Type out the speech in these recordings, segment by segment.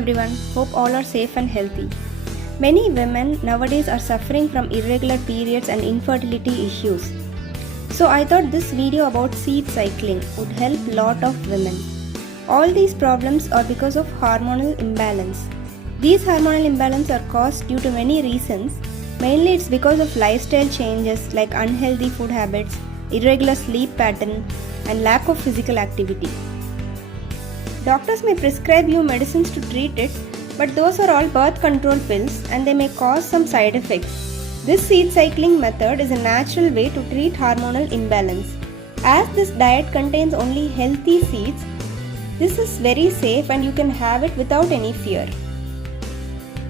everyone, hope all are safe and healthy. Many women nowadays are suffering from irregular periods and infertility issues. So I thought this video about seed cycling would help lot of women. All these problems are because of hormonal imbalance. These hormonal imbalance are caused due to many reasons. Mainly it's because of lifestyle changes like unhealthy food habits, irregular sleep pattern, and lack of physical activity. Doctors may prescribe you medicines to treat it, but those are all birth control pills and they may cause some side effects. This seed cycling method is a natural way to treat hormonal imbalance. As this diet contains only healthy seeds, this is very safe and you can have it without any fear.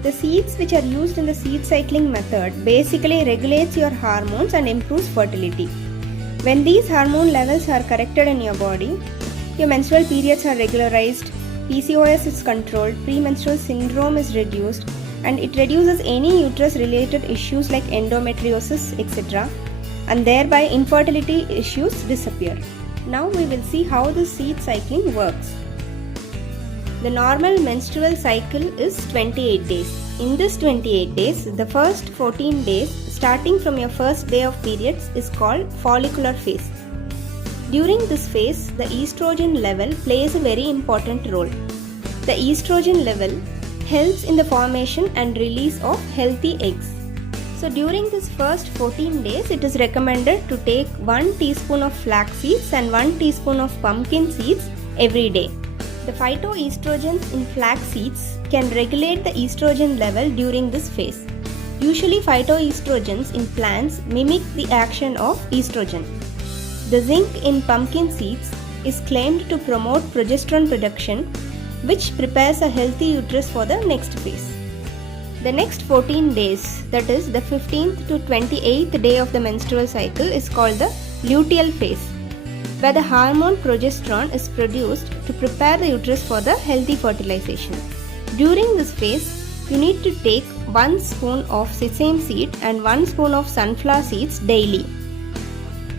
The seeds which are used in the seed cycling method basically regulates your hormones and improves fertility. When these hormone levels are corrected in your body, your menstrual periods are regularized, PCOS is controlled, premenstrual syndrome is reduced, and it reduces any uterus related issues like endometriosis, etc. and thereby infertility issues disappear. Now we will see how the seed cycling works. The normal menstrual cycle is 28 days. In this 28 days, the first 14 days starting from your first day of periods is called follicular phase. During this phase, the estrogen level plays a very important role. The estrogen level helps in the formation and release of healthy eggs. So during this first 14 days, it is recommended to take 1 teaspoon of flax seeds and 1 teaspoon of pumpkin seeds every day. The phytoestrogens in flax seeds can regulate the estrogen level during this phase. Usually phytoestrogens in plants mimic the action of estrogen. The zinc in pumpkin seeds is claimed to promote progesterone production, which prepares a healthy uterus for the next phase. The next 14 days, that is the 15th to 28th day of the menstrual cycle, is called the luteal phase, where the hormone progesterone is produced to prepare the uterus for the healthy fertilization. During this phase, you need to take 1 spoon of sesame seed and 1 spoon of sunflower seeds daily.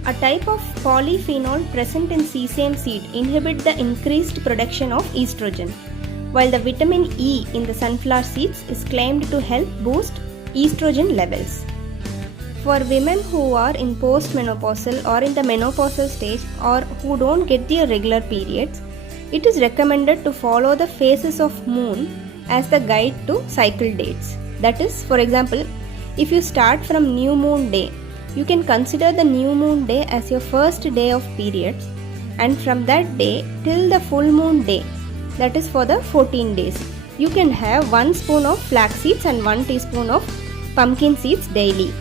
A type of polyphenol present in sesame seed inhibits the increased production of estrogen, while the vitamin E in the sunflower seeds is claimed to help boost estrogen levels. For women who are in postmenopausal or in the menopausal stage or who don't get their regular periods, it is recommended to follow the phases of moon as the guide to cycle dates. That is, for example, if you start from new moon day, you can consider the new moon day as your first day of periods, and from that day till the full moon day, that is for the 14 days, you can have 1 spoon of flax seeds and 1 teaspoon of pumpkin seeds daily.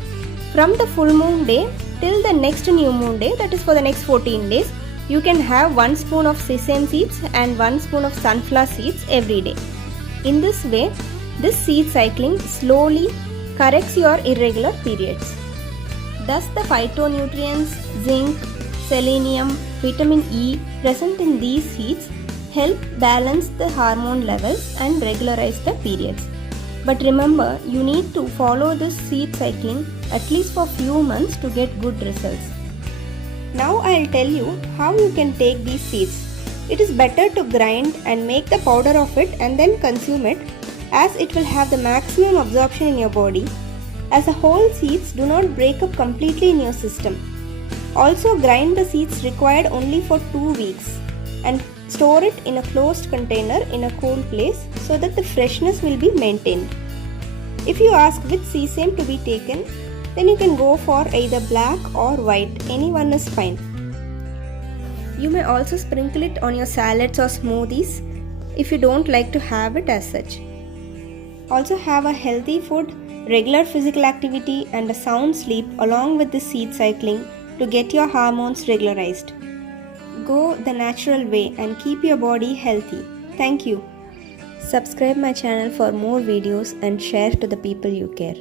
From the full moon day till the next new moon day, that is for the next 14 days, you can have 1 spoon of sesame seeds and 1 spoon of sunflower seeds every day. In this way, this seed cycling slowly corrects your irregular periods. Thus, the phytonutrients, zinc, selenium, vitamin E present in these seeds help balance the hormone levels and regularize the periods. But remember, you need to follow this seed cycling at least for few months to get good results. Now I'll tell you how you can take these seeds. It is better to grind and make the powder of it and then consume it, as it will have the maximum absorption in your body, as the whole seeds do not break up completely in your system. Also grind the seeds required only for 2 weeks and store it in a closed container in a cool place so that the freshness will be maintained. If you ask which sesame to be taken, then you can go for either black or white, any one is fine. You may also sprinkle it on your salads or smoothies if you don't like to have it as such. Also have a healthy food, regular physical activity and a sound sleep along with the seed cycling to get your hormones regularized. Go the natural way and keep your body healthy. Thank you. Subscribe my channel for more videos and share to the people you care.